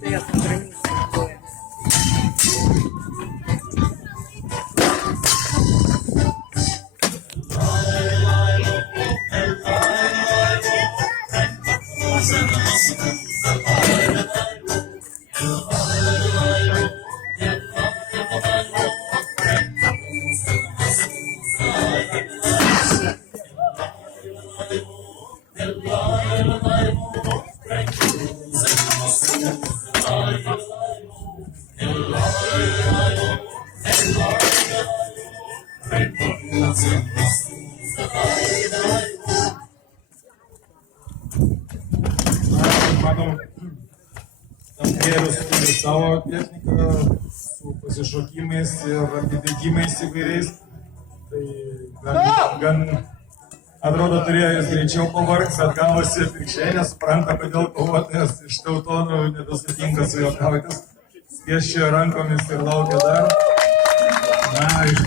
стоят на границе боя. Matom, tam vyrus turi savo techniką su pasišokimais ir atidėkimais įvairiais. Tai gan atrodo turėjo jis greičiau pavargs, atgavosi atvirkščiai, nesupranta, kodėl kovotojas iš Teutonų nebesutinka su juo kautis. Spieščiojo rankomis ir laukia dar. Na, iš